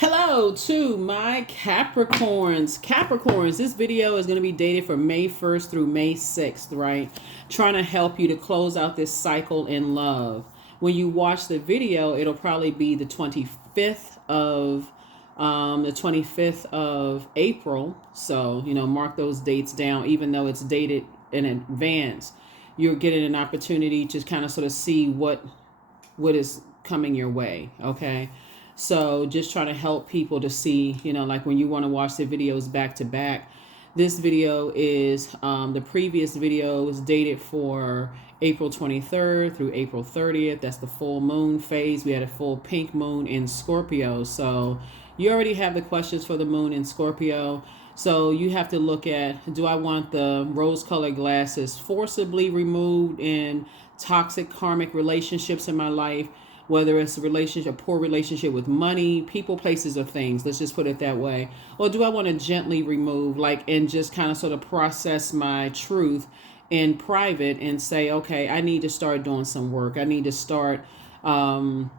Hello to my Capricorns. Capricorns, this video is going to be dated for May 1st through May 6th, right? Trying to help you to close out this cycle in love. When you watch the video, it'll probably be the 25th of April. So, mark those dates down, even though it's dated in advance. You're getting an opportunity to kind of sort of see what is coming your way, okay? So just trying to help people to see, like when you want to watch the videos back to back. This video is, the previous video was dated for April 23rd through April 30th. That's the full moon phase. We had a full pink moon in Scorpio. So you already have the questions for the moon in Scorpio. So you have to look at, do I want the rose-colored glasses forcibly removed in toxic karmic relationships in my life? Whether it's a poor relationship with money, people, places, or things. Let's just put it that way. Or do I want to gently remove, and just kind of sort of process my truth in private and say, okay, I need to start doing some work. I need to start flowing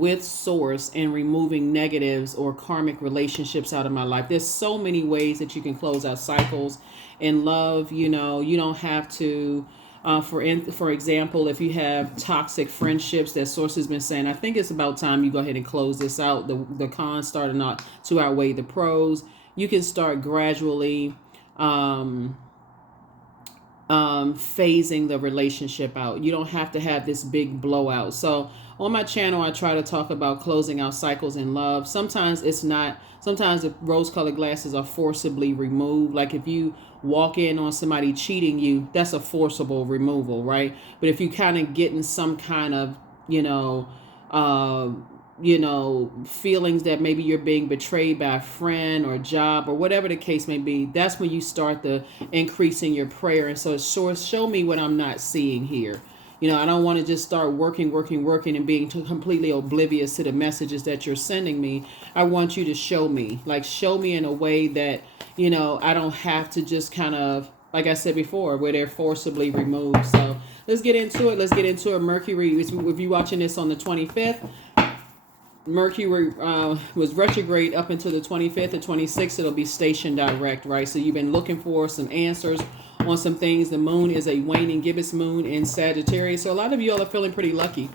with source and removing negatives or karmic relationships out of my life. There's so many ways that you can close out cycles in love. You don't have to... For example, if you have toxic friendships that source has been saying, I think it's about time you go ahead and close this out. The cons starting not to outweigh the pros. You can start gradually phasing the relationship out. You don't have to have this big blowout. So on my channel, I try to talk about closing out cycles in love. Sometimes it's not. Sometimes the rose-colored glasses are forcibly removed. Like if you walk in on somebody cheating you, that's a forcible removal, right? But if you kind of get in some kind of, feelings that maybe you're being betrayed by a friend or job or whatever the case may be, that's when you start the increasing your prayer. And so it's show me what I'm not seeing here. I don't want to just start working and being completely oblivious to the messages that you're sending me. I want you to show me in a way that, I don't have to just kind of, like I said before, where they're forcibly removed. So let's get into it. Mercury, if you're watching this on the 25th, Mercury was retrograde up until the 25th and 26th. It'll be stationed direct, right? So you've been looking for some answers on some things. The moon is a waning gibbous moon in Sagittarius. So a lot of you all are feeling pretty lucky.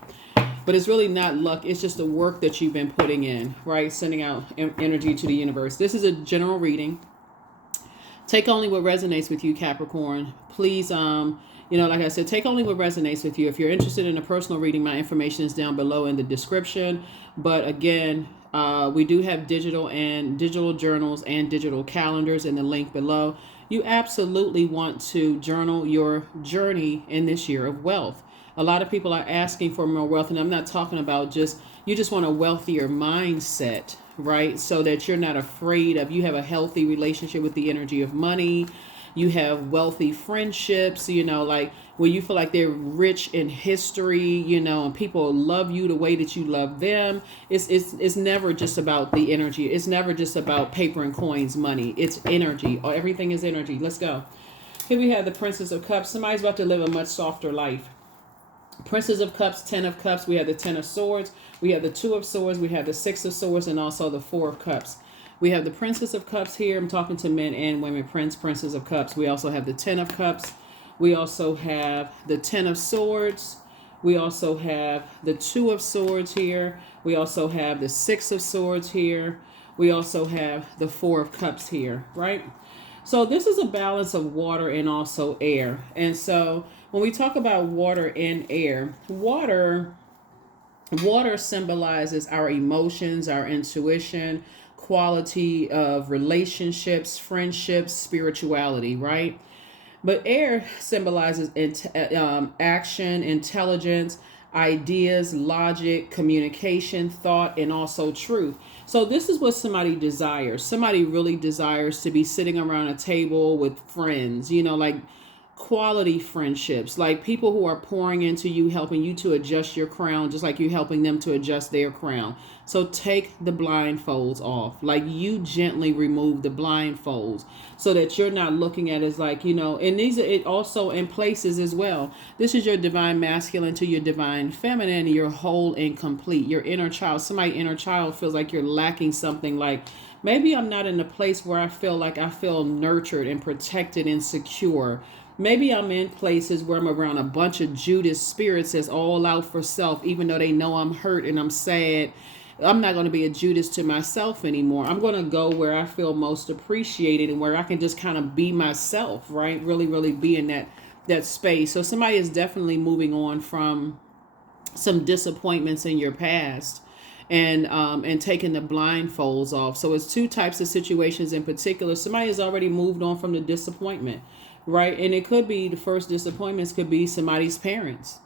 But it's really not luck. It's just the work that you've been putting in, right? Sending out energy to the universe. This is a general reading. Take only what resonates with you, Capricorn. Please, like I said, take only what resonates with you. If you're interested in a personal reading, my information is down below in the description. But again, we do have digital journals and digital calendars in the link below. You absolutely want to journal your journey in this year of wealth. A lot of people are asking for more wealth, and I'm not talking about you just want a wealthier mindset, right? So that you're not afraid you have a healthy relationship with the energy of money. You have wealthy friendships, like where you feel like they're rich in history, and people love you the way that you love them. It's never just about the energy. It's never just about paper and coins, money. It's energy. Everything is energy. Let's go. Here we have the Princess of Cups. Somebody's about to live a much softer life. Princess of Cups, Ten of Cups. We have the Ten of Swords. We have the Two of Swords. We have the Six of Swords, and also the Four of Cups. We have the Princess of Cups here. I'm talking to men and women. Princess of Cups. We also have the Ten of Cups. We also have the Ten of Swords. We also have the Two of Swords here. We also have the Six of Swords here. We also have the Four of Cups here, right? So this is a balance of water and also air. And so when we talk about water and air, water symbolizes our emotions, our intuition, quality of relationships, friendships, spirituality, right? But air symbolizes action, intelligence, ideas, logic, communication, thought, and also truth. So this is what somebody desires. Somebody really desires to be sitting around a table with friends, like quality friendships, like people who are pouring into you, helping you to adjust your crown, just like you helping them to adjust their crown. So take the blindfolds off, like you gently remove the blindfolds so that you're not looking at it as like, and these are it also in places as well. This is your divine masculine to your divine feminine, your whole and complete, your inner child. Somebody inner child feels like you're lacking something, like maybe I'm not in a place where I feel nurtured and protected and secure. Maybe I'm in places where I'm around a bunch of Judas spirits that's all out for self, even though they know I'm hurt and I'm sad. I'm not going to be a Judas to myself anymore. I'm going to go where I feel most appreciated and where I can just kind of be myself, right? Really, really be in that space. So somebody is definitely moving on from some disappointments in your past and taking the blindfolds off. So it's two types of situations in particular. Somebody has already moved on from the disappointment, right? And it could be the first disappointments could be somebody's parents.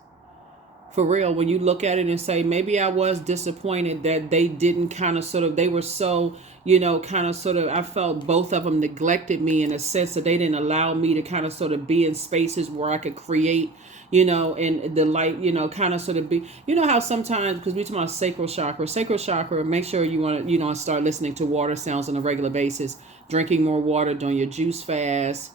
For real, when you look at it and say, maybe I was disappointed that they didn't kind of sort of, they were so, kind of sort of, I felt both of them neglected me in a sense that they didn't allow me to kind of sort of be in spaces where I could create, and the light, kind of sort of be, how sometimes, because we talk about sacral chakra, make sure you want to, start listening to water sounds on a regular basis, drinking more water, doing your juice fast,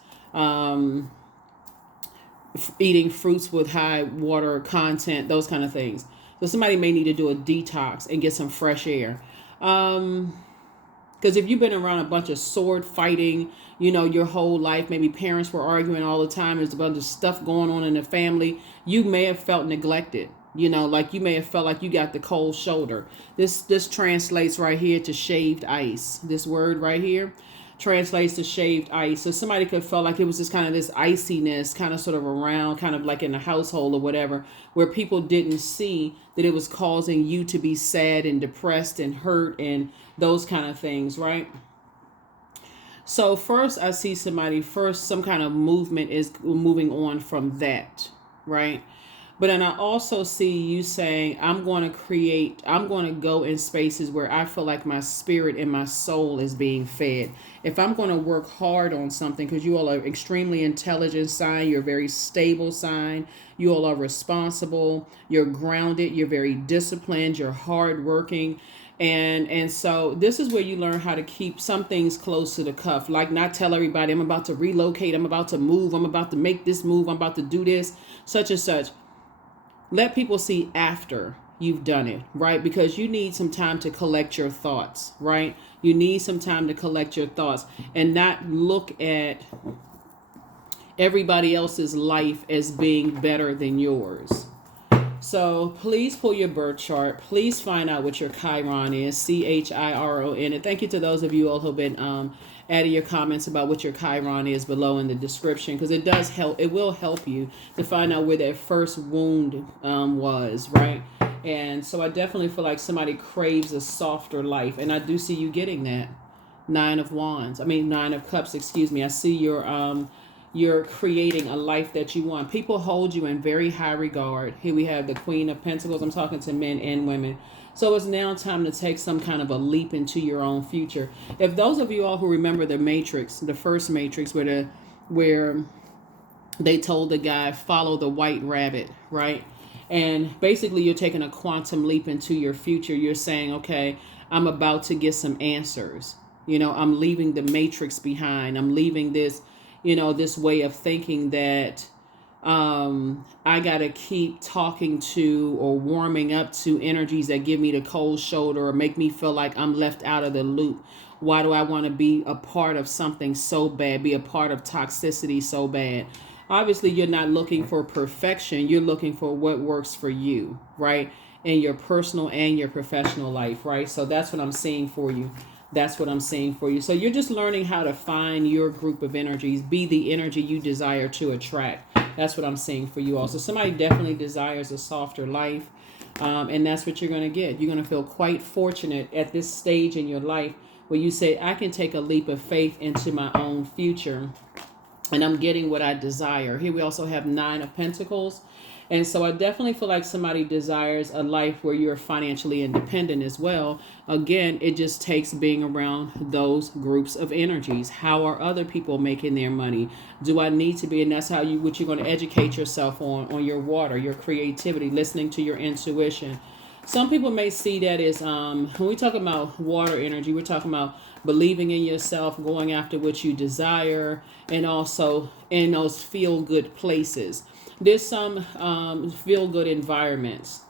eating fruits with high water content, those kind of things. So somebody may need to do a detox and get some fresh air. Because if you've been around a bunch of sword fighting, your whole life, maybe parents were arguing all the time, there's a bunch of stuff going on in the family, you may have felt neglected. Like you may have felt like you got the cold shoulder. This translates right here to shaved ice. This word right here translates to shaved ice. So somebody could feel like it was just kind of this iciness kind of sort of around, kind of like in the household or whatever, where people didn't see that it was causing you to be sad and depressed and hurt and those kind of things, right? So first I see some kind of movement is moving on from that, right? But then I also see you saying, I'm going to go in spaces where I feel like my spirit and my soul is being fed. If I'm going to work hard on something, because you all are extremely intelligent sign, you're a very stable sign, you all are responsible, you're grounded, you're very disciplined, you're hardworking. And so this is where you learn how to keep some things close to the cuff, like not tell everybody I'm about to relocate, I'm about to move, I'm about to make this move, I'm about to do this, such and such. Let people see after you've done it, right? Because you need some time to collect your thoughts, right? You need some time to collect your thoughts and not look at everybody else's life as being better than yours. So please pull your birth chart. Please find out what your Chiron is, Chiron. And thank you to those of you all who have been adding your comments about what your Chiron is below in the description, because it does help. It will help you to find out where that first wound was, right? And so I definitely feel like somebody craves a softer life, and I do see you getting that. Nine of Cups, excuse me. I see you're creating a life that you want. People hold you in very high regard. Here we have the Queen of Pentacles. I'm talking to men and women. So it's now time to take some kind of a leap into your own future. If those of you all who remember the Matrix, the first Matrix, where they told the guy, follow the white rabbit, right? And basically you're taking a quantum leap into your future. You're saying, okay, I'm about to get some answers. I'm leaving the Matrix behind. I'm leaving this, this way of thinking that I got to keep talking to or warming up to energies that give me the cold shoulder or make me feel like I'm left out of the loop. Why do I want to be a part of something so bad, be a part of toxicity so bad? Obviously, you're not looking for perfection. You're looking for what works for you, right? In your personal and your professional life, right? So that's what I'm seeing for you. That's what I'm seeing for you. So you're just learning how to find your group of energies, be the energy you desire to attract. That's what I'm seeing for you all. So somebody definitely desires a softer life. And that's what you're going to get. You're going to feel quite fortunate at this stage in your life where you say, I can take a leap of faith into my own future. And I'm getting what I desire. Here we also have Nine of Pentacles. And so I definitely feel like somebody desires a life where you're financially independent as well. Again, it just takes being around those groups of energies. How are other people making their money? Do I need to be? And that's how you, what you're going to educate yourself on your water, your creativity, listening to your intuition. Some people may see that as when we talk about water energy, we're talking about believing in yourself, going after what you desire, and also in those feel good places. There's some feel good environments.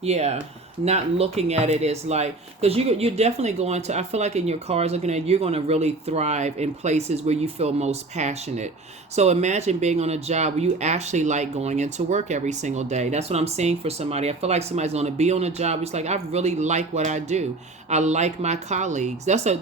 Yeah, not looking at it as like, because you're definitely going to, I feel like in your cars looking at, you're going to really thrive in places where you feel most passionate. So imagine being on a job where you actually like going into work every single day. That's what I'm saying for somebody. I feel like somebody's going to be on a job. It's like, I really like what I do. I like my colleagues. That's a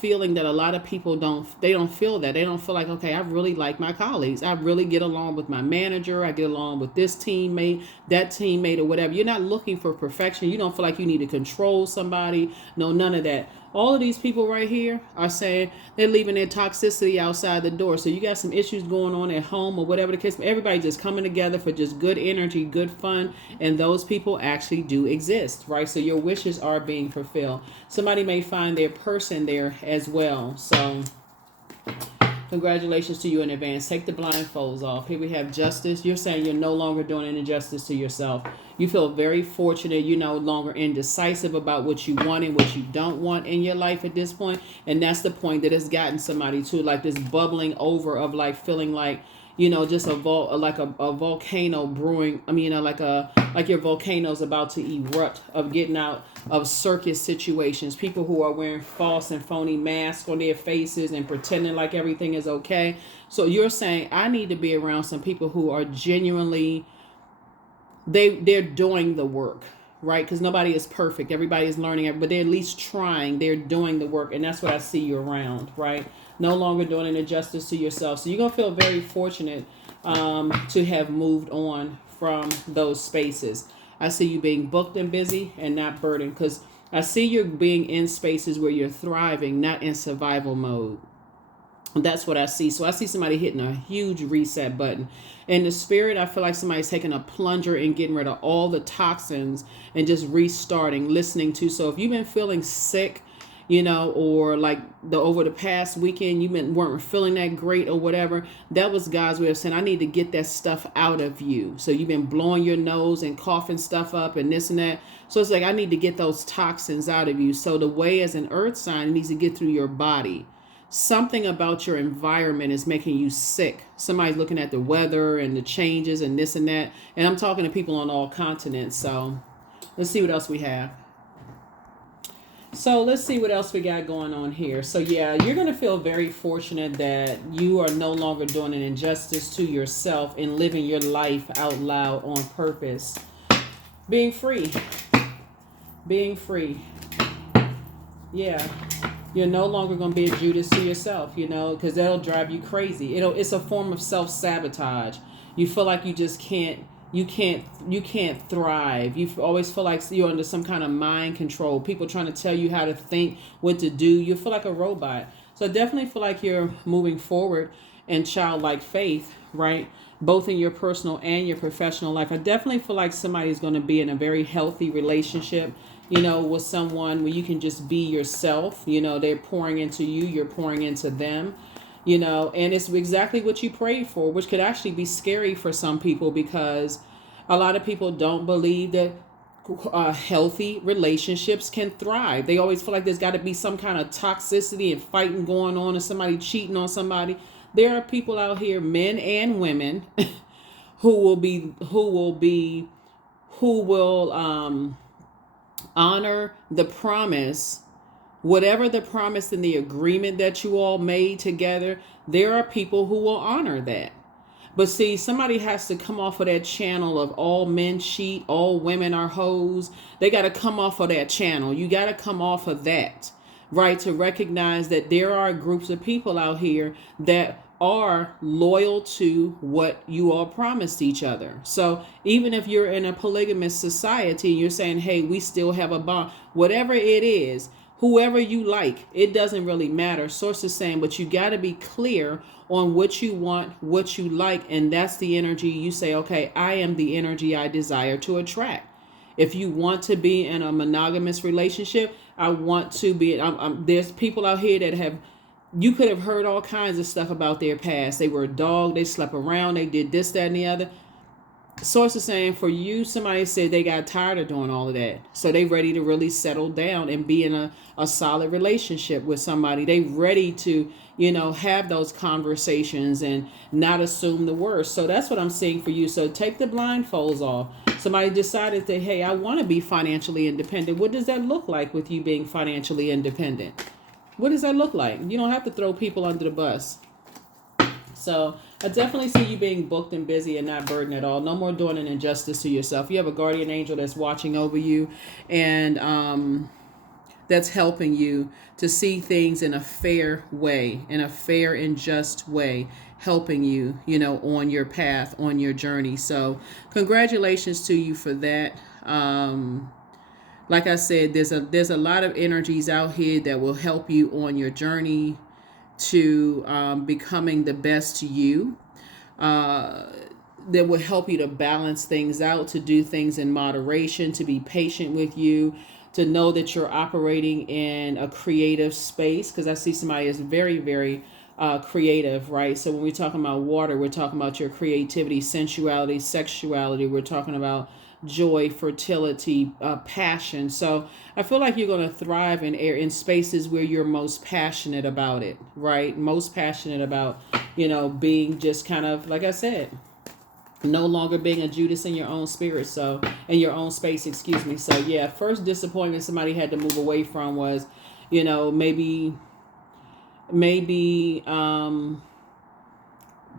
feeling that a lot of people don't feel that. They don't feel like, okay, I really like my colleagues. I really get along with my manager. I get along with this teammate, that teammate, or whatever. You're not looking for perfection. You don't feel like you need to control somebody. No, none of that. All of these people right here are saying they're leaving their toxicity outside the door. So you got some issues going on at home or whatever the case. Everybody just coming together for just good energy, good fun. And those people actually do exist, right? So your wishes are being fulfilled. Somebody may find their person there as well. So congratulations to you in advance. Take the blindfolds off. Here we have justice. You're saying you're no longer doing an injustice to yourself. You feel very fortunate. You're no longer indecisive about what you want and what you don't want in your life at this point. And that's the point that has gotten somebody to, like, this bubbling over of like feeling like, just a volcano brewing. I mean, like your volcano's about to erupt, of getting out of circus situations. People who are wearing false and phony masks on their faces and pretending like everything is okay. So you're saying, I need to be around some people who are genuinely, they're doing the work, right? Because nobody is perfect. Everybody is learning, but they're at least trying. They're doing the work, and that's what I see you around, right? No longer doing an injustice to yourself. So you're going to feel very fortunate to have moved on from those spaces. I see you being booked and busy and not burdened, because I see you being in spaces where you're thriving, not in survival mode. That's what I see. So I see somebody hitting a huge reset button. In the spirit, I feel like somebody's taking a plunger and getting rid of all the toxins and just restarting, listening to. So if you've been feeling sick, or like over the past weekend, weren't feeling that great or whatever, that was God's way of saying, I need to get that stuff out of you. So you've been blowing your nose and coughing stuff up and this and that. So it's like, I need to get those toxins out of you. So the way, as an earth sign, it needs to get through your body. Something about your environment is making you sick. Somebody's looking at the weather and the changes and this and that. And I'm talking to people on all continents. So let's see what else we have. So let's see what else we got going on here. So yeah, you're going to feel very fortunate that you are no longer doing an injustice to yourself and living your life out loud on purpose. Being free. Being free. Yeah. You're no longer going to be a Judas to yourself, because that'll drive you crazy. It's a form of self-sabotage. You feel like you just can't thrive. You always feel like you're under some kind of mind control. People trying to tell you how to think, what to do. You feel like a robot. So I definitely feel like you're moving forward in childlike faith, right? Both in your personal and your professional life. I definitely feel like somebody's going to be in a very healthy relationship, with someone where you can just be yourself. They're pouring into you, you're pouring into them, and it's exactly what you prayed for, which could actually be scary for some people, because a lot of people don't believe that healthy relationships can thrive. They always feel like there's got to be some kind of toxicity and fighting going on and somebody cheating on somebody. There are people out here, men and women, who will honor the promise, whatever the promise and the agreement that you all made together. There are people who will honor that. But see, somebody has to come off of that channel of all men cheat, all women are hoes. They got to come off of that channel. You got to come off of that, right? To recognize that there are groups of people out here that are loyal to what you all promised each other. So even if you're in a polygamous society, you're saying, hey, we still have a bond, whatever it is, whoever you like. It doesn't really matter. Source is saying, but you got to be clear on what you want, what you like, and that's the energy you say, okay, I am the energy I desire to attract. If you want to be in a monogamous relationship, I want to be. There's people out here that have, you could have heard all kinds of stuff about their past. They were a dog, they slept around, they did this, that, and the other. Source is saying for you, somebody said they got tired of doing all of that. So they ready to really settle down and be in a solid relationship with somebody. They ready to, have those conversations and not assume the worst. So that's what I'm seeing for you. So take the blindfolds off. Somebody decided that, hey, I want to be financially independent. What does that look like with you being financially independent? What does that look like? You don't have to throw people under the bus. So I definitely see you being booked and busy and not burdened at all. No more doing an injustice to yourself. You have a guardian angel that's watching over you, and that's helping you to see things in a fair way, in a fair and just way, helping you, on your path, on your journey. So congratulations to you for that. Like I said, there's a lot of energies out here that will help you on your journey to becoming the best you, that will help you to balance things out, to do things in moderation, to be patient with you, to know that you're operating in a creative space, because I see somebody is very, very creative, right? So when we're talking about water, we're talking about your creativity, sensuality, sexuality. We're talking about joy, fertility, passion. So I feel like you're going to thrive in spaces where you're most passionate about it, right? Most passionate about, being just kind of, like I said, no longer being a Judas in your own spirit. So in your own space, excuse me. So yeah, first disappointment somebody had to move away from was, maybe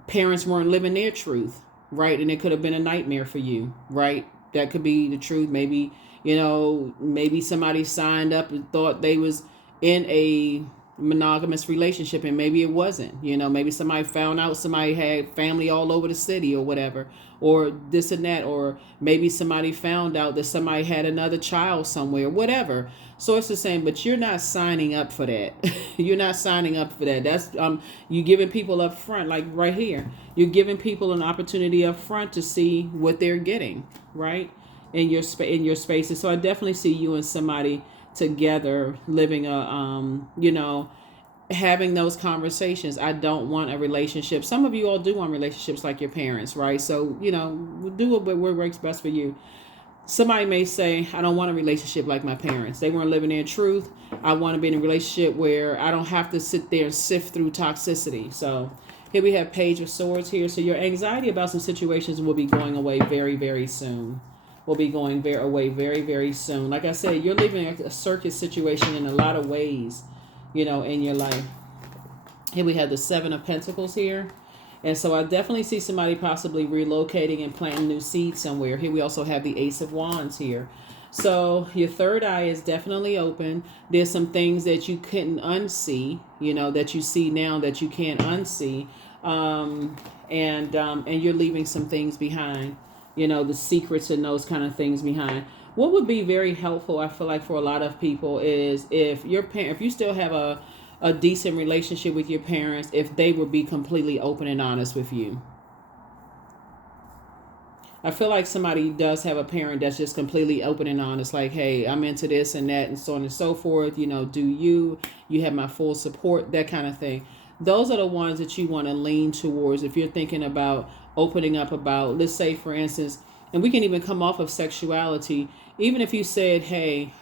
parents weren't living their truth, right? And it could have been a nightmare for you, right? That could be the truth. Maybe, maybe somebody signed up and thought they was in a monogamous relationship and maybe it wasn't. Maybe somebody found out somebody had family all over the city or whatever, or this and that, or maybe somebody found out that somebody had another child somewhere, whatever. So it's the same, but you're not signing up for that. You're not signing up for that. That's you giving people up front, like right here. You're giving people an opportunity up front to see what they're getting, right? In your spaces. So I definitely see you and somebody together living having those conversations. I don't want a relationship. Some of you all do want relationships like your parents, right? So, do what works best for you. Somebody may say, I don't want a relationship like my parents. They weren't living their truth. I want to be in a relationship where I don't have to sit there and sift through toxicity. So here we have Page of Swords here. So your anxiety about some situations will be going away very, very soon. Will be going away very, very soon. Like I said, you're leaving a circus situation in a lot of ways, in your life. Here we have the Seven of Pentacles here. And so I definitely see somebody possibly relocating and planting new seeds somewhere. Here we also have the Ace of Wands here. So your third eye is definitely open. There's some things that you couldn't unsee, that you see now that you can't unsee. And you're leaving some things behind, the secrets and those kind of things behind. What would be very helpful, I feel like, for a lot of people is if you still have a decent relationship with your parents, if they would be completely open and honest with you. I feel like somebody does have a parent that's just completely open and honest, like, hey, I'm into this and that and so on and so forth. Do you have my full support, that kind of thing. Those are the ones that you want to lean towards if you're thinking about opening up about, let's say, for instance, and we can even come off of sexuality. Even if you said, hey,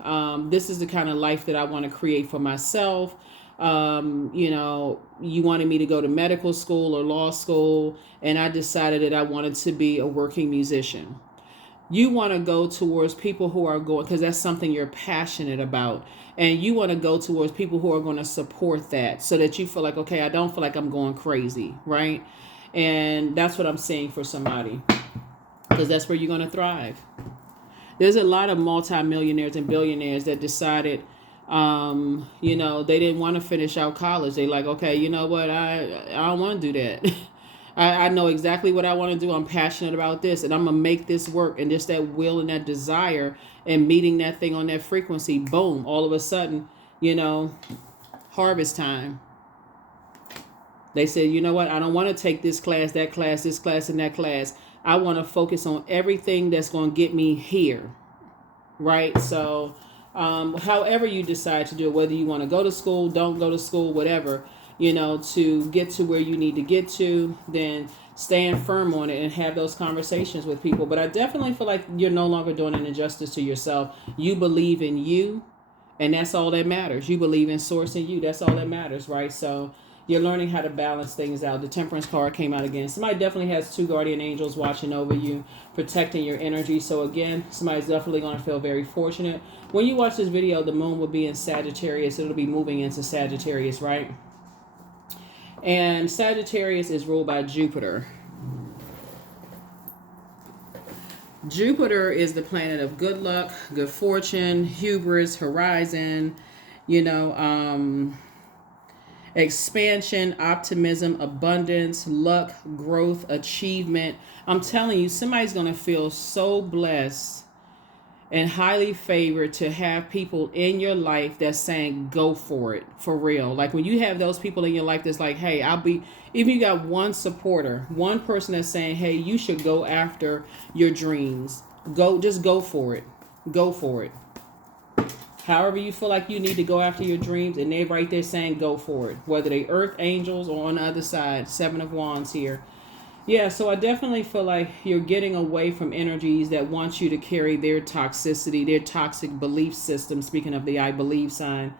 this is the kind of life that I want to create for myself. You wanted me to go to medical school or law school, and I decided that I wanted to be a working musician. You want to go towards people who are going, because that's something you're passionate about. And you want to go towards people who are going to support that so that you feel like, okay, I don't feel like I'm going crazy, right? And that's what I'm saying for somebody, because that's where you're going to thrive. There's a lot of multimillionaires and billionaires that decided, they didn't want to finish out college. They like, okay, you know what? I don't want to do that. I know exactly what I want to do. I'm passionate about this and I'm going to make this work. And just that will and that desire and meeting that thing on that frequency, boom, all of a sudden, harvest time. They said, you know what? I don't want to take this class, that class, this class, and that class. I want to focus on everything that's going to get me here. Right? So, however you decide to do it, whether you want to go to school, don't go to school, whatever, to get to where you need to get to, then stand firm on it and have those conversations with people. But I definitely feel like you're no longer doing an injustice to yourself. You believe in you, and that's all that matters. You believe in source in you. That's all that matters, right? So you're learning how to balance things out. The Temperance card came out again. Somebody definitely has 2 guardian angels watching over you, protecting your energy. So again, somebody's definitely going to feel very fortunate. When you watch this video, the moon will be in Sagittarius. It'll be moving into Sagittarius, right? And Sagittarius is ruled by Jupiter. Jupiter is the planet of good luck, good fortune, hubris, horizon, expansion, optimism, abundance, luck, growth, achievement. I'm telling you, somebody's going to feel so blessed and highly favored to have people in your life that's saying, go for it, for real. Like when you have those people in your life that's like, hey, even you got one supporter, one person that's saying, hey, you should go after your dreams. Just go for it. Go for it. However you feel like you need to go after your dreams, and they're right there saying go for it. Whether they earth angels or on the other side, 7 of Wands here. Yeah, so I definitely feel like you're getting away from energies that want you to carry their toxicity, their toxic belief system, speaking of the I believe sign.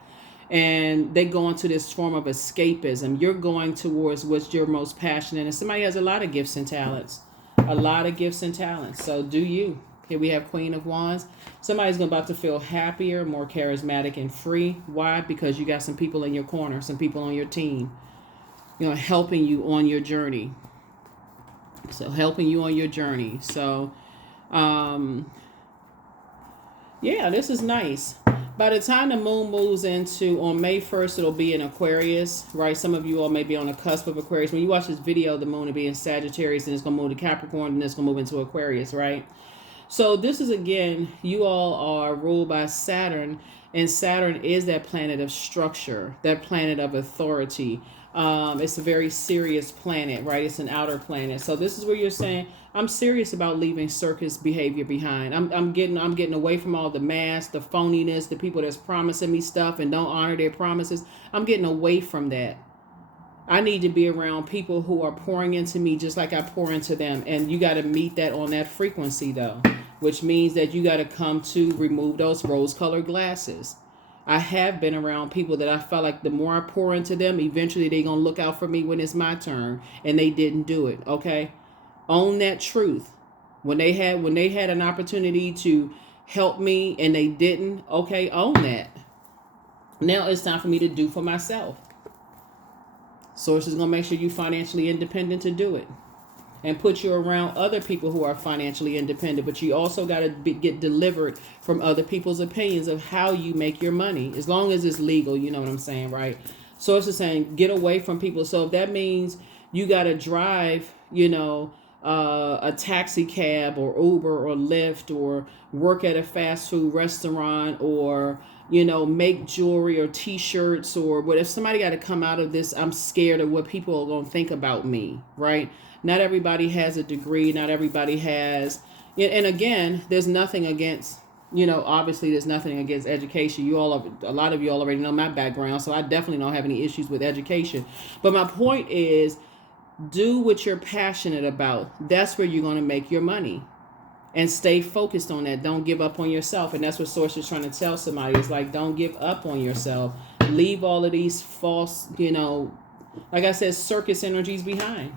And they go into this form of escapism. You're going towards what you're most passionate in. And somebody has a lot of gifts and talents. A lot of gifts and talents. So do you. Here we have Queen of Wands. Somebody's about to feel happier, more charismatic and free. Why? Because you got some people in your corner, some people on your team, helping you on your journey. So helping you on your journey. So, yeah, this is nice. By the time the moon moves into, on May 1st, it'll be in Aquarius, right? Some of you all may be on the cusp of Aquarius. When you watch this video, the moon will be in Sagittarius, and it's going to move to Capricorn, and it's going to move into Aquarius, right? So this is, again, you all are ruled by Saturn, and Saturn is that planet of structure, that planet of authority. It's a very serious planet, right? It's an outer planet. So this is where you're saying, I'm serious about leaving circus behavior behind. I'm getting away from all the masks, the phoniness, the people that's promising me stuff and don't honor their promises. I'm getting away from that. I need to be around people who are pouring into me just like I pour into them. And you got to meet that on that frequency, though, which means that you got to come to remove those rose-colored glasses. I have been around people that I felt like the more I pour into them, eventually they're going to look out for me when it's my turn, and they didn't do it. Okay. Own that truth. When they had an opportunity to help me and they didn't, okay, own that. Now it's time for me to do for myself. Source is going to make sure you're financially independent to do it. And put you around other people who are financially independent. But you also got to get delivered from other people's opinions of how you make your money. As long as it's legal, you know what I'm saying, right? Source is saying get away from people. So if that means you got to drive, a taxi cab or Uber or Lyft or work at a fast food restaurant or, make jewelry or T-shirts or what. If somebody got to come out of this, I'm scared of what people are going to think about me, right? Not everybody has a degree. Not everybody has. And again, there's nothing against, obviously there's nothing against education. A lot of you all already know my background, so I definitely don't have any issues with education. But my point is, do what you're passionate about. That's where you're going to make your money. And stay focused on that. Don't give up on yourself. And that's what Source is trying to tell somebody. It's like, don't give up on yourself. Leave all of these false, like I said, circus energies behind.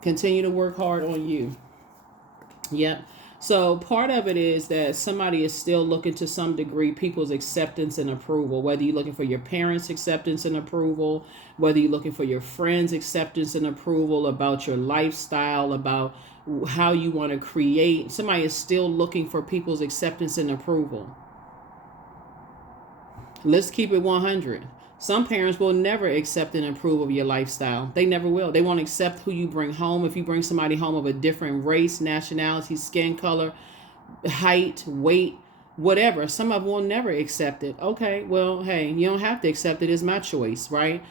Continue to work hard on you. Yep. So part of it is that somebody is still looking to some degree people's acceptance and approval, whether you're looking for your parents' acceptance and approval, whether you're looking for your friends' acceptance and approval about your lifestyle, about how you want to create. Somebody is still looking for people's acceptance and approval. Let's keep it 100. Some parents will never accept and approve of your lifestyle. They never will. They won't accept who you bring home. If you bring somebody home of a different race, nationality, skin color, height, weight, whatever. Some of them will never accept it. Okay, well, hey, you don't have to accept it. It's my choice, right?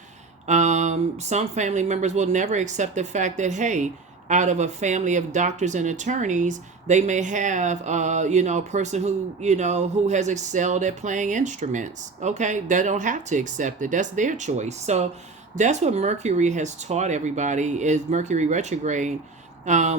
Some family members will never accept the fact that, hey, out of a family of doctors and attorneys, they may have, a person who, who has excelled at playing instruments. Okay, they don't have to accept it. That's their choice. So that's what Mercury has taught everybody, is Mercury retrograde,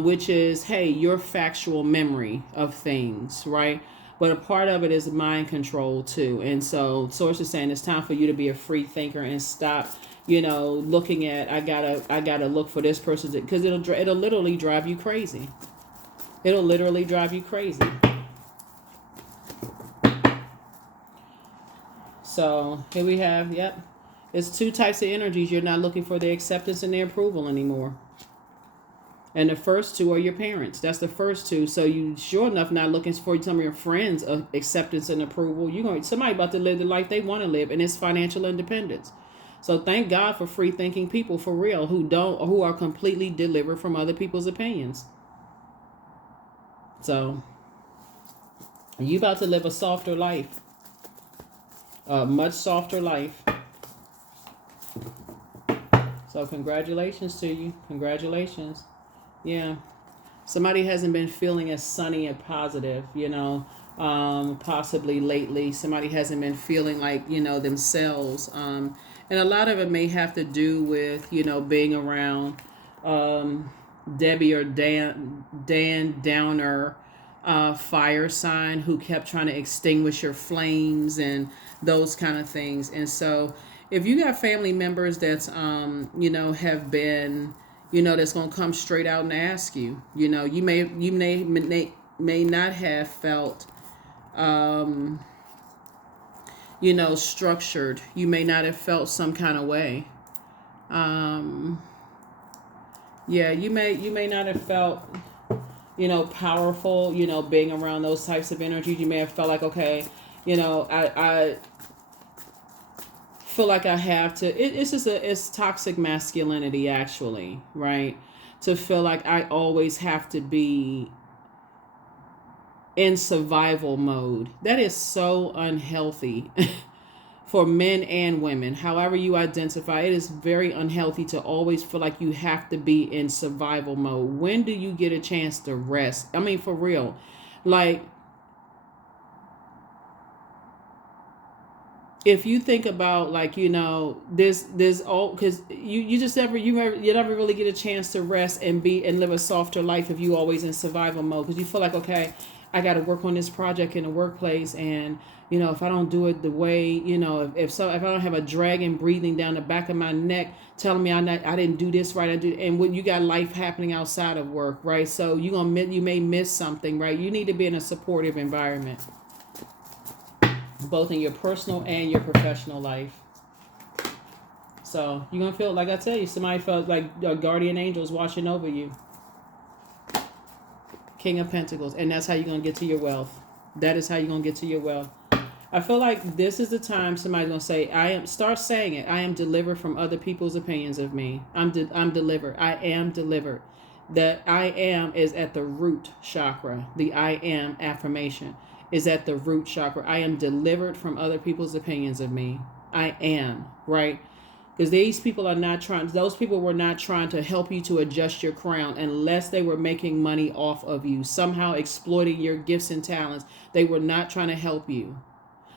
which is, hey, your factual memory of things, right? But a part of it is mind control too. And so Source is saying it's time for you to be a free thinker and stop, looking at, I gotta look for this person, because it'll literally drive you crazy. It'll literally drive you crazy. So here we have, yep, it's two types of energies. You're not looking for their acceptance and their approval anymore. And the first two are your parents. That's the first two. So you sure enough not looking for some of your friends' acceptance and approval. Somebody about to live the life they want to live, and it's financial independence. So thank God for free thinking people, for real, who are completely delivered from other people's opinions. So you about to live a softer life, a much softer life. So congratulations to you. Congratulations. Yeah. Somebody hasn't been feeling as sunny and positive, possibly lately. Somebody hasn't been feeling like, themselves. And a lot of it may have to do with, being around Debbie or Dan Downer, fire sign, who kept trying to extinguish your flames and those kind of things. And so if you got family members that's, have been, that's going to come straight out and ask you, you may not have felt, structured. You may not have felt some kind of way. You may not have felt, powerful, being around those types of energies. You may have felt like, okay, I feel like I have to, it's toxic masculinity, actually, right? To feel like I always have to be in survival mode. That is so unhealthy for men and women. However you identify, it is very unhealthy to always feel like you have to be in survival mode. When do you get a chance to rest? I mean, for real. Like, if you think about, like, there's all, because you never really get a chance to rest and live a softer life if you always in survival mode, because you feel like, okay, I got to work on this project in the workplace, and if I don't do it the way, if I don't have a dragon breathing down the back of my neck telling me I didn't do this right, and when you got life happening outside of work, right? So you may miss something, right? You need to be in a supportive environment, both in your personal and your professional life. So you're going to feel, like I tell you, somebody felt like a guardian angels watching over you. King of Pentacles. And that's how you're going to get to your wealth. That is how you're going to get to your wealth. I feel like this is the time somebody's going to say, start saying it. I am delivered from other people's opinions of me. I'm delivered. I am delivered. The I am is at the root chakra. The I am affirmation is at the root chakra. I am delivered from other people's opinions of me. I am, right? Because those people were not trying to help you to adjust your crown unless they were making money off of you, somehow exploiting your gifts and talents. They were not trying to help you.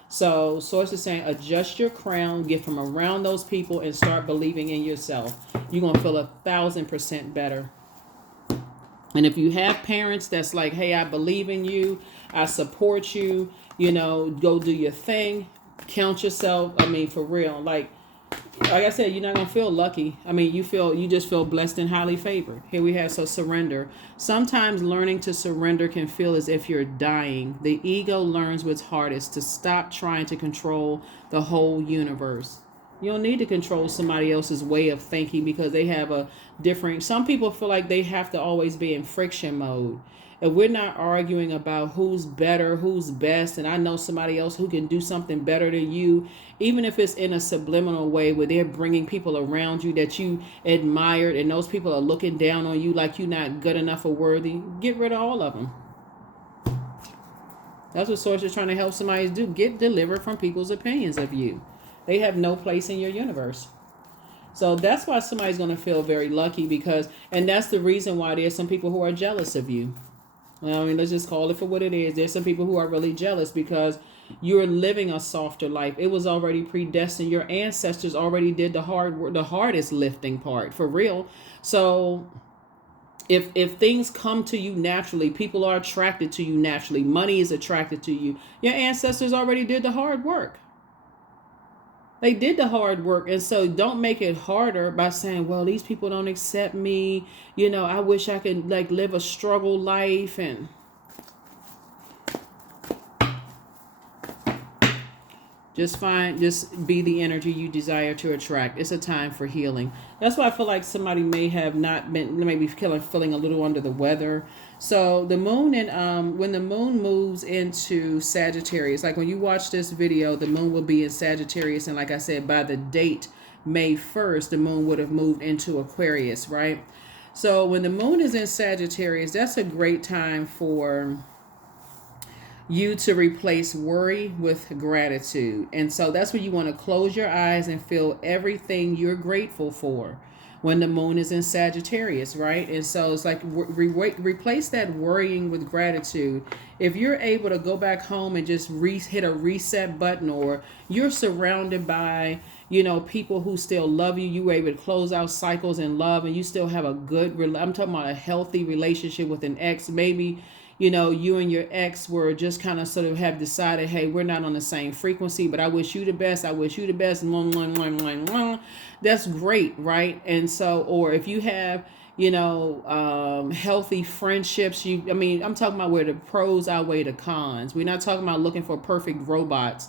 So Source is saying, adjust your crown, get from around those people, and start believing in yourself. You're going to feel 1,000% better. And if you have parents that's like, hey, I believe in you, I support you, go do your thing, count yourself. I mean, for real, like I said, you're not going to feel lucky. I mean, you just feel blessed and highly favored. Here we have, so surrender. Sometimes learning to surrender can feel as if you're dying. The ego learns what's hardest, to stop trying to control the whole universe. You don't need to control somebody else's way of thinking because they have a different... Some people feel like they have to always be in friction mode. If we're not arguing about who's better, who's best, and I know somebody else who can do something better than you, even if it's in a subliminal way where they're bringing people around you that you admired and those people are looking down on you like you're not good enough or worthy, get rid of all of them. That's what Source is trying to help somebody do. Get delivered from people's opinions of you. They have no place in your universe. So that's why somebody's going to feel very lucky because, and that's the reason why there's some people who are jealous of you. I mean, let's just call it for what it is. There's some people who are really jealous because you're living a softer life. It was already predestined. Your ancestors already did the hard work, the hardest lifting part, for real. So if things come to you naturally, people are attracted to you naturally, money is attracted to you, your ancestors already did the hard work. They did the hard work. And so don't make it harder by saying, well, these people don't accept me. You know, I wish I could like live a struggle life. And just be the energy you desire to attract. It's a time for healing. That's why I feel like somebody may have not been, maybe feeling a little under the weather. So the moon, and when the moon moves into Sagittarius, like when you watch this video, the moon will be in Sagittarius. And like I said, by the date May 1st, the moon would have moved into Aquarius, right? So when the moon is in Sagittarius, that's a great time for you to replace worry with gratitude. And so that's when you want to close your eyes and feel everything you're grateful for when the moon is in Sagittarius, right? And so it's like replace that worrying with gratitude. If you're able to go back home and just hit a reset button, or you're surrounded by, you know, people who still love you, you were able to close out cycles in love, and you still have a good, I'm talking about a healthy relationship with an ex. Maybe, you know, you and your ex were just kind of sort of have decided, hey, we're not on the same frequency, but I wish you the best. I wish you the best. That's great, right? And so, or if you have, you know, healthy friendships, I'm talking about where the pros outweigh the cons. We're not talking about looking for perfect robots.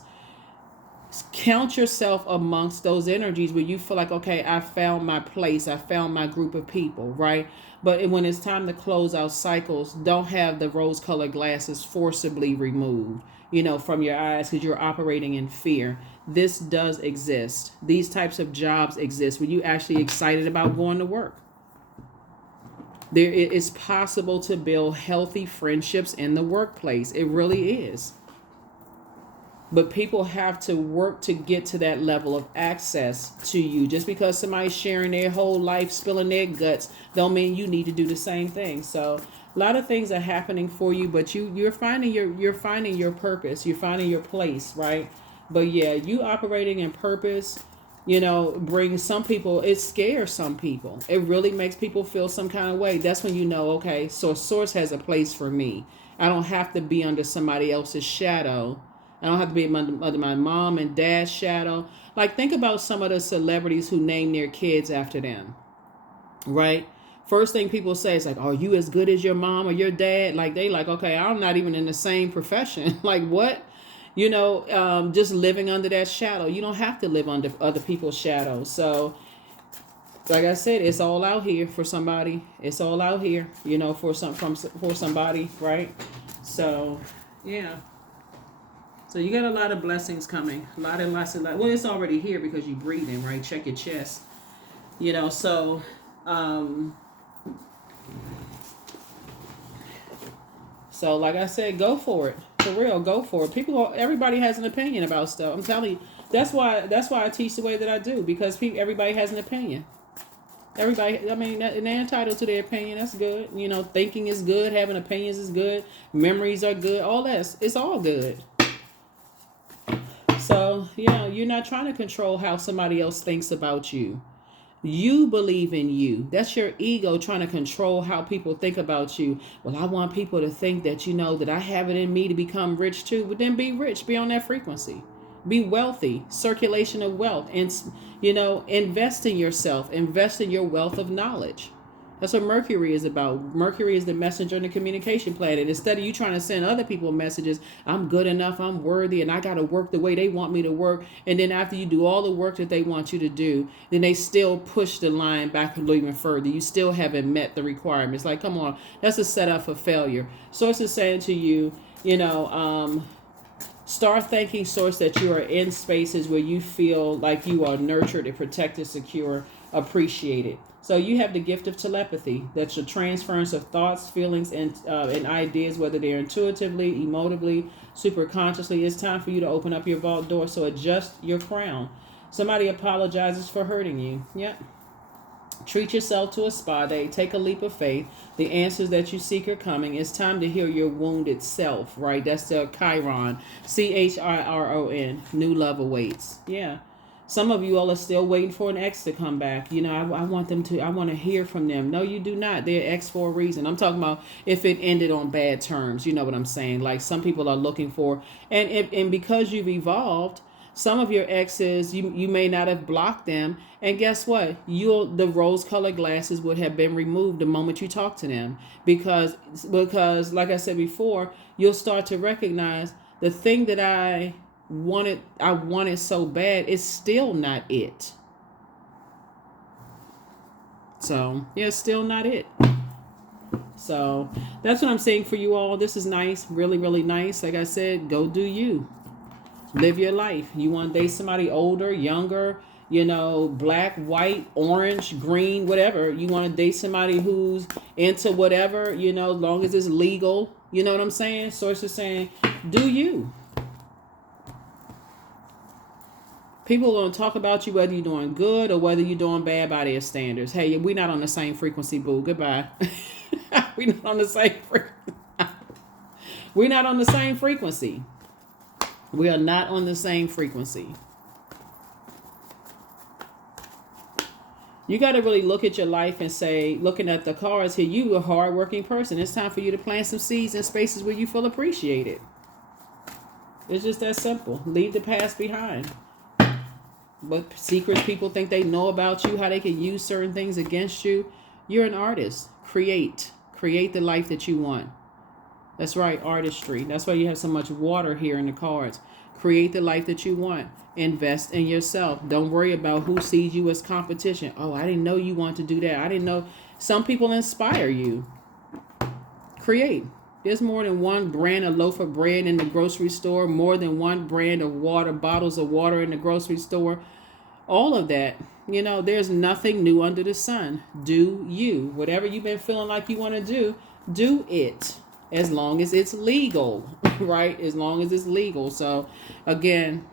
Count yourself amongst those energies where you feel like, okay, I found my place, I found my group of people, right? But when it's time to close out cycles, don't have the rose-colored glasses forcibly removed, you know, from your eyes because you're operating in fear. This does exist. These types of jobs exist when you're actually excited about going to work. It is possible to build healthy friendships in the workplace. It really is. But people have to work to get to that level of access to you. Just because somebody's sharing their whole life, spilling their guts, don't mean you need to do the same thing. So a lot of things are happening for you, but you're finding your purpose. You're finding your place, right? But yeah, you operating in purpose, you know, brings some people, it scares some people. It really makes people feel some kind of way. That's when you know, okay, so Source has a place for me. I don't have to be under somebody else's shadow. I don't have to be under my mom and dad's shadow. Like, think about some of the celebrities who name their kids after them, right? First thing people say is like, are you as good as your mom or your dad? Like, they like, okay, I'm not even in the same profession. Like, what? You know, just living under that shadow. You don't have to live under other people's shadows. So, like I said, it's all out here for somebody. It's all out here, you know, for somebody, right? So, yeah. So you got a lot of blessings coming. Lots of. Well, it's already here because you're breathing, right? Check your chest. You know, so like I said, go for it. For real, go for it. Everybody has an opinion about stuff. I'm telling you, that's why I teach the way that I do, because everybody has an opinion. Everybody, I mean, they're entitled to their opinion. That's good. You know, thinking is good. Having opinions is good. Memories are good. All that, it's all good. So, you know, you're not trying to control how somebody else thinks about you. You believe in you. That's your ego trying to control how people think about you. Well, I want people to think that, you know, that I have it in me to become rich too. But then be rich. Be on that frequency. Be wealthy. Circulation of wealth. And, you know, invest in yourself. Invest in your wealth of knowledge. That's what Mercury is about. Mercury is the messenger and the communication planet. Instead of you trying to send other people messages, I'm good enough, I'm worthy, and I got to work the way they want me to work. And then after you do all the work that they want you to do, then they still push the line back a little even further. You still haven't met the requirements. Like, come on, that's a setup for failure. Source is saying to you, you know, start thanking Source that you are in spaces where you feel like you are nurtured and protected, secure. appreciate it. So you have the gift of telepathy. That's your transference of thoughts, feelings, and ideas, whether they're intuitively, emotively, super consciously. It's time for you to open up your vault door. So adjust your crown. Somebody apologizes for hurting you. Yep. Treat yourself to a spa day. Take a leap of faith. The answers that you seek are coming. It's time to heal your wounded self, right? That's the Chiron. Chiron. New love awaits. Yeah. Some of you all are still waiting for an ex to come back. You know, I want them to, I want to hear from them. No, you do not. They're ex for a reason. I'm talking about if it ended on bad terms. You know what I'm saying? Like some people are looking for, and because you've evolved, some of your exes, you may not have blocked them. And guess what? The rose-colored glasses would have been removed the moment you talk to them. Because like I said before, you'll start to recognize the thing that I wanted so bad is still not it. So, yeah, it's still not it. So, that's what I'm saying for you all. This is nice. Really, really nice. Like I said, go do you. Live your life. You want to date somebody older, younger, you know, black, white, orange, green, whatever. You want to date somebody who's into whatever, you know, as long as it's legal. You know what I'm saying? Source is saying, do you. People are going to talk about you whether you're doing good or whether you're doing bad by their standards. Hey, we're not on the same frequency, boo. Goodbye. We're not on the same frequency. We're not on the same frequency. We are not on the same frequency. You got to really look at your life and say, looking at the cards here, you a hardworking person. It's time for you to plant some seeds in spaces where you feel appreciated. It's just that simple. Leave the past behind. But secrets people think they know about you, how they can use certain things against you. You're an artist. Create the life that you want. That's right, artistry. That's why you have so much water here in the cards. Create the life that you want. Invest in yourself. Don't worry about who sees you as competition. Oh, I didn't know you want to do that. I didn't know. Some people inspire you. Create. There's more than one brand of loaf of bread in the grocery store. More than one brand of water, bottles of water in the grocery store. All of that. You know, there's nothing new under the sun. Do you. Whatever you've been feeling like you want to do it. As long as it's legal, right? As long as it's legal. So, again,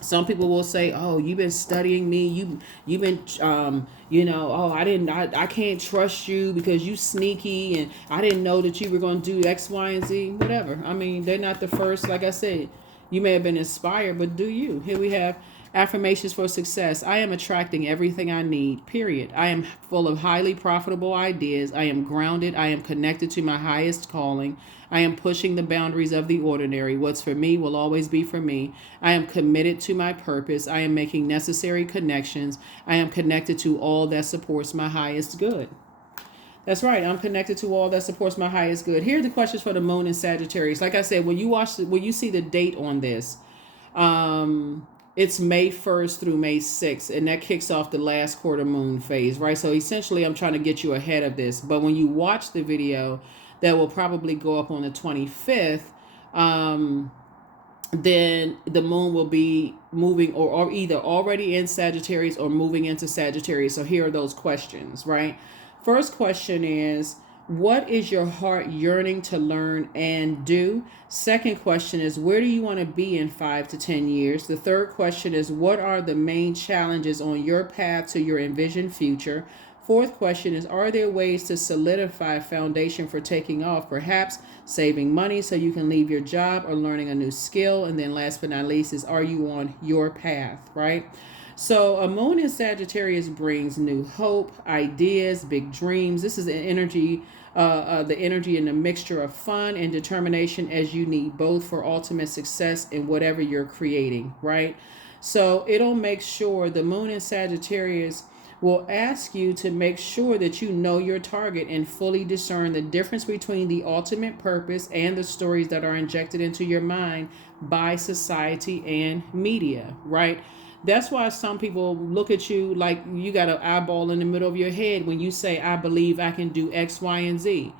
some people will say, "Oh, you've been studying me. You've been, I can't trust you because you sneaky, and I didn't know that you were going to do X, Y, and Z. Whatever. I mean, they're not the first. Like I said, you may have been inspired, but do you? Here we have affirmations for success. I am attracting everything I need, period. I am full of highly profitable ideas. I am grounded. I am connected to my highest calling. I am pushing the boundaries of the ordinary. What's for me will always be for me. I am committed to my purpose. I am making necessary connections. I am connected to all that supports my highest good. That's right. I'm connected to all that supports my highest good. Here are the questions for the moon and Sagittarius. Like I said, when you see the date on this, it's May 1st through May 6th, and that kicks off the last quarter moon phase, right? So essentially, I'm trying to get you ahead of this. But when you watch the video, that will probably go up on the 25th, then the moon will be moving or either already in Sagittarius or moving into Sagittarius. So here are those questions, right? First question is, what is your heart yearning to learn and do? Second question is, where do you want to be in 5 to 10 years? The third question is, what are the main challenges on your path to your envisioned future? Fourth question is, are there ways to solidify a foundation for taking off? Perhaps saving money so you can leave your job or learning a new skill. And then last but not least is, are you on your path, right? So a moon in Sagittarius brings new hope, ideas, big dreams. This is an energy, the energy and the mixture of fun and determination as you need both for ultimate success in whatever you're creating, right? So it'll make sure the moon in Sagittarius will ask you to make sure that you know your target and fully discern the difference between the ultimate purpose and the stories that are injected into your mind by society and media, right? That's why some people look at you like you got an eyeball in the middle of your head when you say, I believe I can do X, Y, and Z.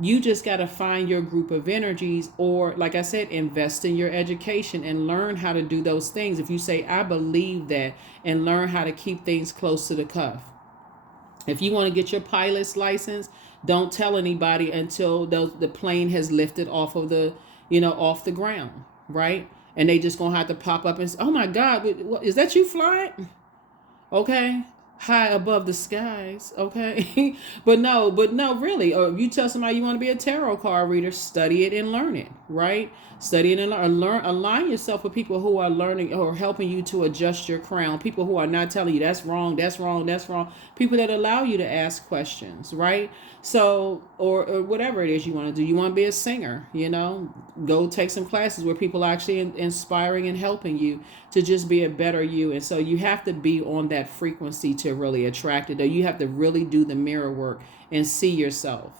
You just got to find your group of energies, or like I said, invest in your education and learn how to do those things. If you say, I believe that, and learn how to keep things close to the cuff. If you want to get your pilot's license, don't tell anybody until the plane has lifted off of the, off the ground, right? And they just gonna have to pop up and say, oh my God, is that you flying? Okay, high above the skies. Okay. but no, really. Or if you tell somebody you want to be a tarot card reader, study it and learn it, right? Study it and learn. Align yourself with people who are learning or helping you to adjust your crown. People who are not telling you that's wrong, that's wrong, that's wrong. People that allow you to ask questions, right? So, or whatever it is you want to do. You want to be a singer, go take some classes where people are actually inspiring and helping you to just be a better you. And so you have to be on that frequency to really attract it. Or you have to really do the mirror work and see yourself,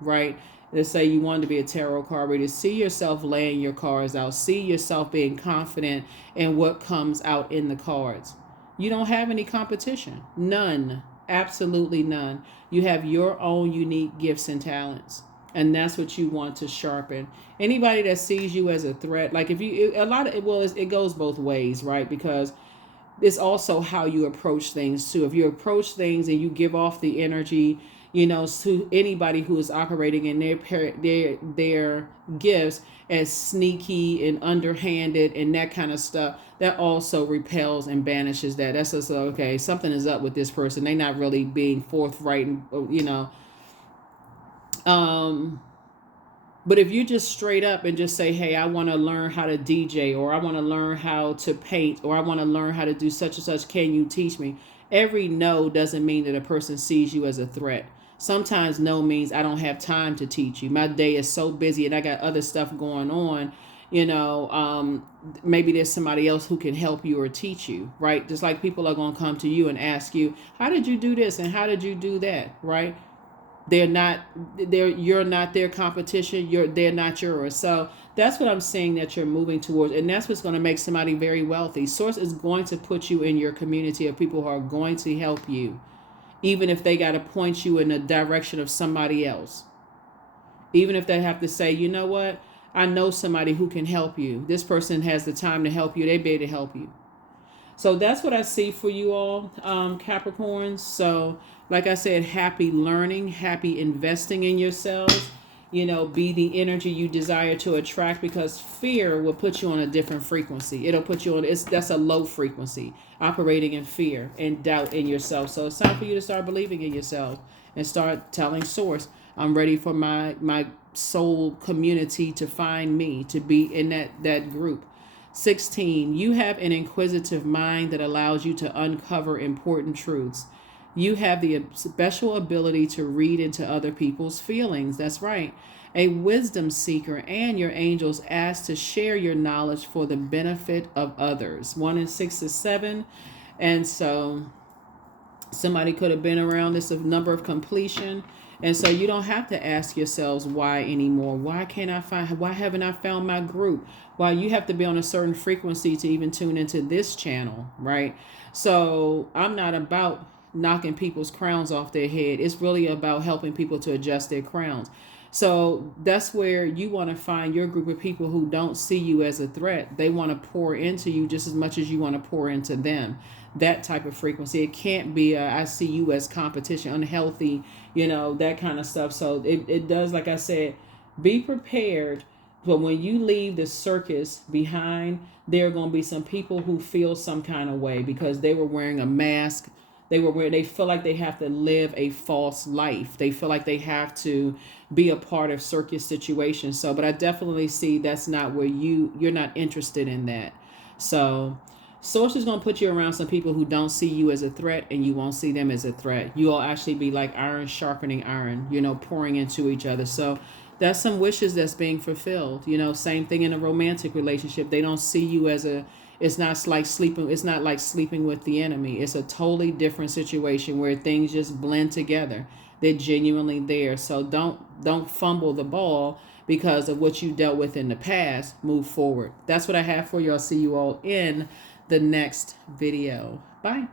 right? Let's say you wanted to be a tarot card reader. See yourself laying your cards out. See yourself being confident in what comes out in the cards. You don't have any competition. None. Absolutely none. You have your own unique gifts and talents. And that's what you want to sharpen. Anybody that sees you as a threat, like if you, a lot of, well, it goes both ways, right? Because it's also how you approach things too. If you approach things and you give off the energy, to anybody who is operating in their gifts as sneaky and underhanded and that kind of stuff, that also repels and banishes that. That's just okay. Something is up with this person. They're not really being forthright, and But if you just straight up and just say, hey, I want to learn how to DJ, or I want to learn how to paint, or I want to learn how to do such and such, can you teach me? Every no doesn't mean that a person sees you as a threat. Sometimes no means I don't have time to teach you. My day is so busy and I got other stuff going on. Maybe there's somebody else who can help you or teach you, right? Just like people are going to come to you and ask you, how did you do this? And how did you do that? Right? You're not their competition. They're not yours. So that's what I'm saying that you're moving towards. And that's what's going to make somebody very wealthy. Source is going to put you in your community of people who are going to help you, even if they got to point you in the direction of somebody else. Even if they have to say, you know what? I know somebody who can help you. This person has the time to help you. They'd be able to help you. So that's what I see for you all, Capricorns. So like I said, happy learning, happy investing in yourselves. Be the energy you desire to attract, because fear will put you on a different frequency. It'll put you on, that's a low frequency, operating in fear and doubt in yourself. So it's time for you to start believing in yourself and start telling Source, I'm ready for my soul community to find me, to be in that group. 16, you have an inquisitive mind that allows you to uncover important truths. You have the special ability to read into other people's feelings. That's right. A wisdom seeker, and your angels ask to share your knowledge for the benefit of others. 1 and 6 is 7. And so somebody could have been around this number of completion. And so you don't have to ask yourselves why anymore. Why haven't I found my group? Well, you have to be on a certain frequency to even tune into this channel, right? So I'm not about knocking people's crowns off their head. It's really about helping people to adjust their crowns. So that's where you want to find your group of people who don't see you as a threat. They want to pour into you just as much as you want to pour into them. That type of frequency. It can't be I see you as competition, unhealthy, that kind of stuff. So it does, like I said, be prepared. But when you leave the circus behind, there are going to be some people who feel some kind of way because they were wearing a mask. They feel like they have to live a false life. They feel like they have to be a part of circus situations. So, but I definitely see that's not where you're not interested in that. So Source is going to put you around some people who don't see you as a threat, and you won't see them as a threat. You'll actually be like iron sharpening iron, pouring into each other. So that's some wishes that's being fulfilled. Same thing in a romantic relationship. They don't see you as it's not like sleeping with the enemy. It's a totally different situation where things just blend together. They're genuinely there. So don't fumble the ball because of what you dealt with in the past. Move forward. That's what I have for you. I'll see you all in the next video. Bye.